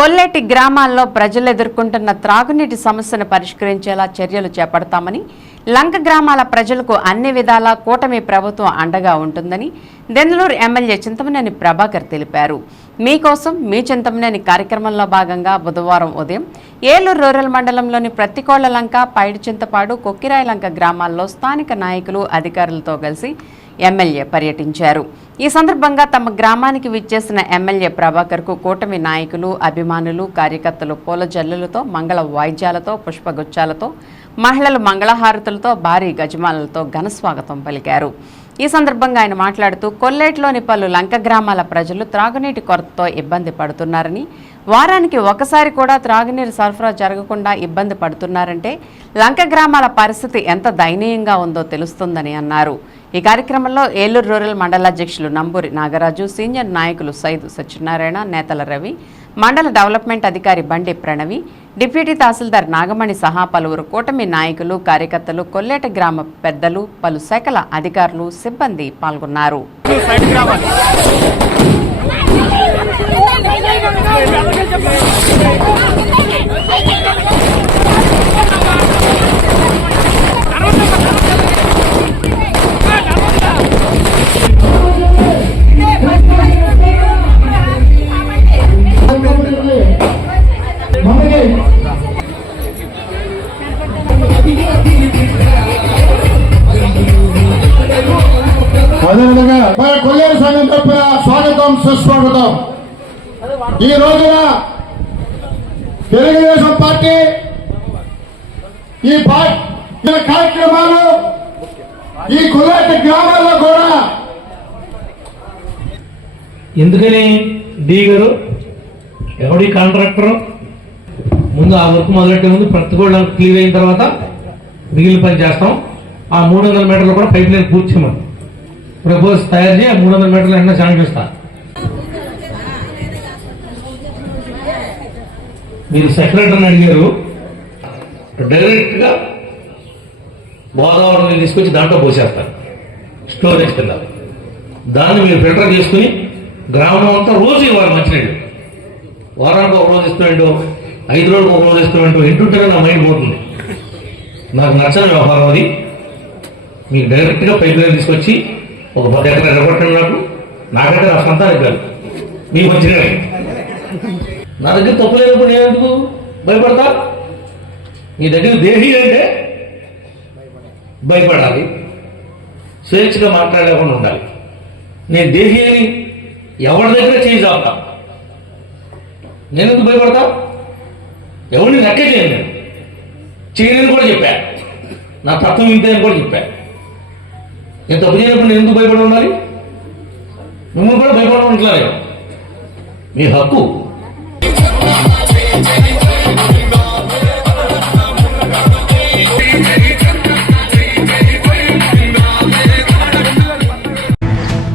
కొల్లేటి గ్రామాల్లో ప్రజలు ఎదుర్కొంటున్న త్రాగునీటి సమస్యను పరిష్కరించేలా చర్యలు చేపడతామని లంక గ్రామాల ప్రజలకు అన్ని విధాలా కూటమి ప్రభుత్వం అండగా ఉంటుందని దెందలూరు ఎమ్మెల్యే చింతమనేని ప్రభాకర్ తెలిపారు. మీకోసం మీ చింతమనేని కార్యక్రమంలో భాగంగా బుధవారం ఉదయం ఏలూరు రూరల్ మండలంలోని ప్రత్తికోళ్ళ లంక పైడి చింతపాడు కొక్కిరాయి లంక గ్రామాల్లో స్థానిక నాయకులు అధికారులతో కలిసి ఎమ్మెల్యే పర్యటించారు. ఈ సందర్భంగా తమ గ్రామానికి విచ్చేసిన ఎమ్మెల్యే ప్రభాకర్కు కూటమి నాయకులు అభిమానులు కార్యకర్తలు పూల జల్లులతో మంగళ వాయిద్యాలతో పుష్పగుచ్చాలతో మహిళలు మంగళహారతులతో భారీ గజమాలతో ఘన స్వాగతం పలికారు. ఈ సందర్భంగా ఆయన మాట్లాడుతూ కొల్లేట్లోని పలు లంక గ్రామాల ప్రజలు త్రాగునీటి కొరతతో ఇబ్బంది పడుతున్నారని వారానికి ఒకసారి కూడా త్రాగునీరు సరఫరా జరగకుండా ఇబ్బంది పడుతున్నారంటే లంక గ్రామాల పరిస్థితి ఎంత దయనీయంగా ఉందో తెలుస్తుందని అన్నారు. ఈ కార్యక్రమంలో ఏలూరు రూరల్ మండల అధ్యక్షులు నంబూరి నాగరాజు సీనియర్ నాయకులు సైదు సత్యనారాయణ నేతల రవి మండల డెవలప్మెంట్ అధికారి బండి ప్రణవి డిప్యూటీ తహసీల్దార్ నాగమణి సహా పలువురు కూటమి నాయకులు కార్యకర్తలు కొల్లేట గ్రామ పెద్దలు పలు శాఖల అధికారులు సిబ్బంది పాల్గొన్నారు. అదేవిధంగా మన కొల్లేరు సంఘం తరఫున స్వాగతం సుస్వాగతం. ఈ రోజున తెలుగుదేశం పార్టీ ఈ పార్టీ కార్యక్రమాలు ఈ కొల్లేటి గ్రామాల్లో కూడా ఎందుకని డి గారు? ఎవడి కాంట్రాక్టర్? ముందు ఆ వర్క్ మొదలెట్టే ముందు ప్రతి కూడా క్లియర్ అయిన తర్వాత మిగిలిన పని చేస్తాం. ఆ మూడు వందల మీటర్లు కూడా పైప్ లైన్ పూర్తి చేయమని. ప్రపోజ్ తయారు చేయ ఆ మూడు వందల మీటర్లు వెంటనే శాంక్షన్ మీరు సెక్రటరీని అడిగారు. డైరెక్ట్గా గోదావరి తీసుకొచ్చి దాంట్లో పోసేస్తారు స్టోరేజ్ కింద. దాన్ని మీరు ఫిల్టర్ చేసుకుని గ్రామం అంతా రోజు ఇవ్వాలి మంచినీళ్ళు. వారానికి ఒక రోజు ఇస్తున్నాడు ఐదు రోజులకు ఒక రోజు ఇస్తున్నాడు ఎంటుంటేనే నా మైండ్ పోతుంది. నాకు నచ్చని వ్యవహారం అది. మీకు డైరెక్ట్గా పైప్ లైన్ తీసుకొచ్చి ఒక పది ఎకరం ఎరగొట్టండి నాకు. నాకంటే నా సంతానికి కాదు మీ మంచిగా నా దగ్గర తప్పు లేనప్పుడు నేను ఎందుకు భయపడతా? మీ దగ్గర దేహి అంటే భయపడాలి. స్వేచ్ఛగా మాట్లాడేకుండా ఉండాలి. నేను దేహి అని ఎవరి దగ్గర చేయి చాపుతా? నేను ఎందుకు భయపడతా? ఎవరిని లెక్క చేయను నేను. చేయనని కూడా చెప్పా. నా తత్వం ఇంతే అని కూడా చెప్పా. నేను తప్పు చేయనప్పుడు నేను ఎందుకు భయపడి ఉండాలి? మిమ్మల్ని కూడా భయపడమంటున్నారు మీ హక్కు.